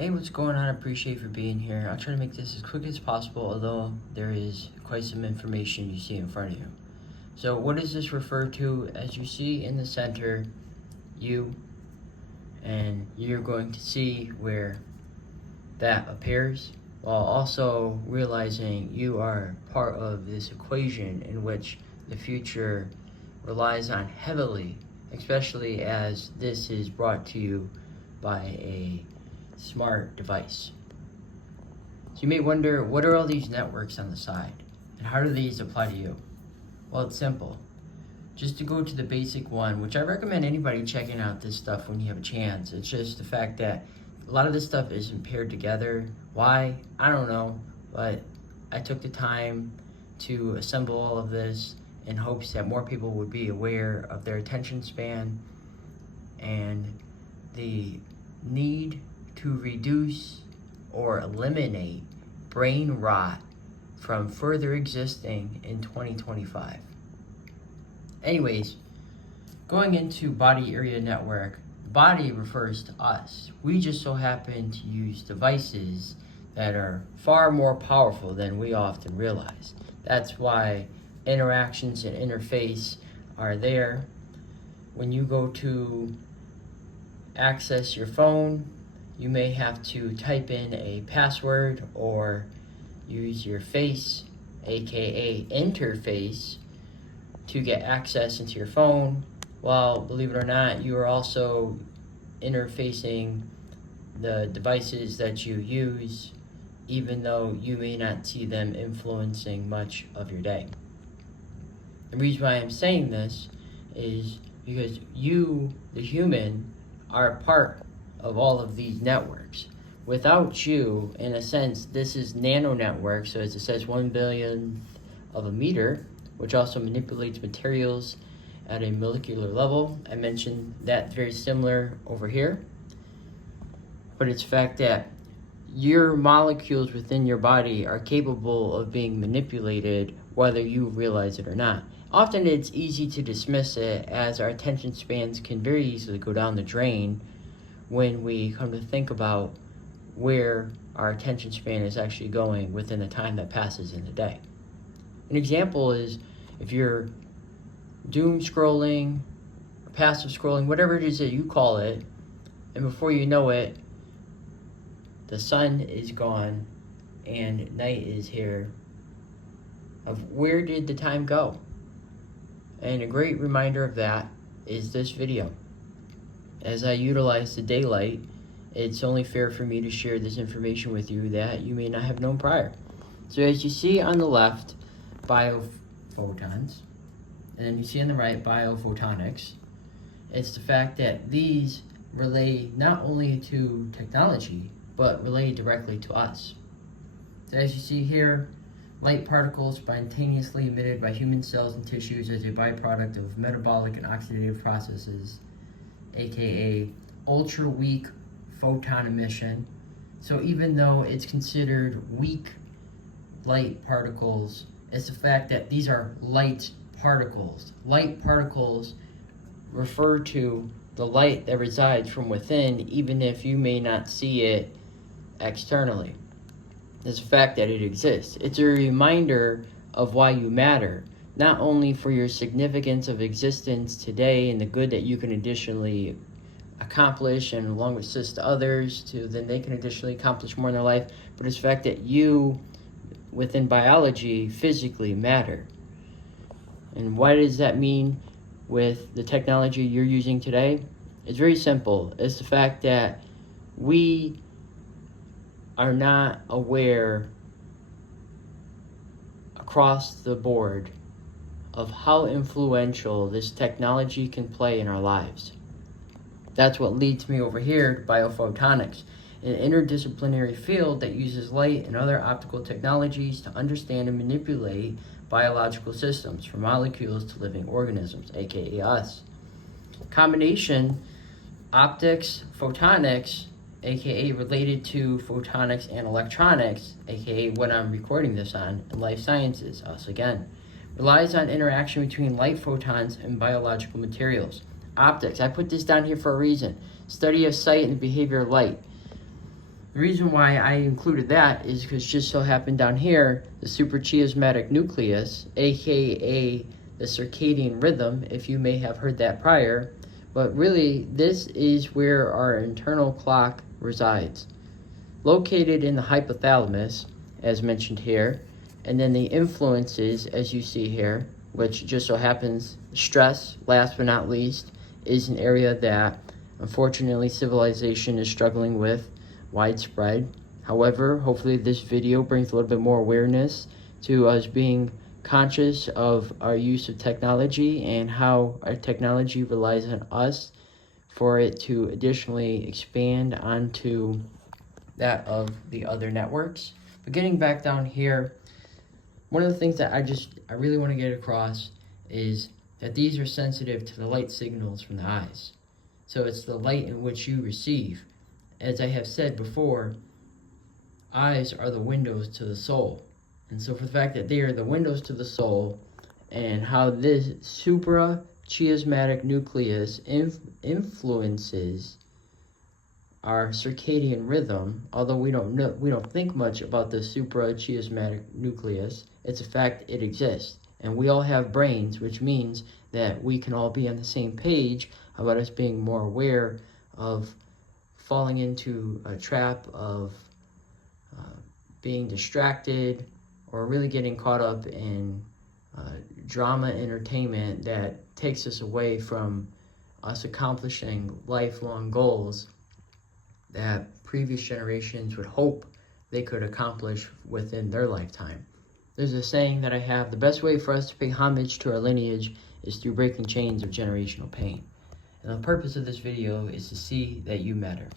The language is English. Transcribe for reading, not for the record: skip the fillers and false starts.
Hey, what's going on? I appreciate you for being here. I'll try to make this as quick as possible, although there is quite some information you see in front of you. So what does this refer to? As you see in the center, you, and you're going to see where that appears, while also realizing you are part of this equation in which the future relies on heavily, especially as this is brought to you by a smart device. So you may wonder, what are all these networks on the side, and how do these apply to you? Well, it's simple. Just to go to the basic one, which I recommend anybody checking out this stuff when you have a chance. It's just the fact that a lot of this stuff isn't paired together. Why? I don't know, but I took the time to assemble all of this in hopes that more people would be aware of their attention span and the need to reduce or eliminate brain rot from further existing in 2025. Anyways, going into body area network, body refers to us. We just so happen to use devices that are far more powerful than we often realize. That's why interactions and interface are there. When you go to access your phone, you may have to type in a password or use your face, aka interface, to get access into your phone, while, believe it or not, you are also interfacing the devices that you use, even though you may not see them influencing much of your day. The reason why I'm saying this is because you, the human, are a part of all of these networks. Without you, in a sense, this is nano network, so as it says 1 billionth of a meter, which also manipulates materials at a molecular level. I mentioned that very similar over here. But it's the fact that your molecules within your body are capable of being manipulated whether you realize it or not. Often it's easy to dismiss it, as our attention spans can very easily go down the drain when we come to think about where our attention span is actually going within the time that passes in the day. An example is if you're doom scrolling, or passive scrolling, whatever it is that you call it, and before you know it, the sun is gone and night is here, of where did the time go? And a great reminder of that is this video. As I utilize the daylight, it's only fair for me to share this information with you that you may not have known prior. So as you see on the left, biophotons, and then you see on the right, biophotonics. It's the fact that these relate not only to technology, but relate directly to us. So as you see here, light particles spontaneously emitted by human cells and tissues as a byproduct of metabolic and oxidative processes, aka ultra-weak photon emission. So even though it's considered weak light particles, it's the fact that these are light particles. Light particles refer to the light that resides from within, even if you may not see it externally. It's the fact that it exists. It's a reminder of why you matter, not only for your significance of existence today and the good that you can additionally accomplish and along with assist others to then they can additionally accomplish more in their life, but it's the fact that you within biology physically matter. And what does that mean with the technology you're using today? It's very simple. It's the fact that we are not aware across the board of how influential this technology can play in our lives. That's what leads me over here to biophotonics, an interdisciplinary field that uses light and other optical technologies to understand and manipulate biological systems, from molecules to living organisms, aka us. Combination optics, photonics, aka related to photonics and electronics, aka what I'm recording this on, and life sciences, us again, relies on interaction between light photons and biological materials. Optics, I put this down here for a reason. Study of sight and the behavior of light. The reason why I included that is because just so happened down here, the suprachiasmatic nucleus, aka the circadian rhythm, if you may have heard that prior, but really this is where our internal clock resides. Located in the hypothalamus, as mentioned here, and then the influences, as you see here, which just so happens, stress, last but not least, is an area that unfortunately civilization is struggling with widespread. However, hopefully this video brings a little bit more awareness to us being conscious of our use of technology and how our technology relies on us for it to additionally expand onto that of the other networks. But getting back down here, one of the things that I really want to get across is that these are sensitive to the light signals from the eyes. So it's the light in which you receive. As I have said before, eyes are the windows to the soul. And so for the fact that they are the windows to the soul, and how this suprachiasmatic nucleus influences our circadian rhythm, although we don't think much about the suprachiasmatic nucleus, it's a fact, it exists. And we all have brains, which means that we can all be on the same page about us being more aware of falling into a trap of being distracted or really getting caught up in drama entertainment that takes us away from us accomplishing lifelong goals that previous generations would hope they could accomplish within their lifetime. There's a saying that I have: the best way for us to pay homage to our lineage is through breaking chains of generational pain. And the purpose of this video is to see that you matter.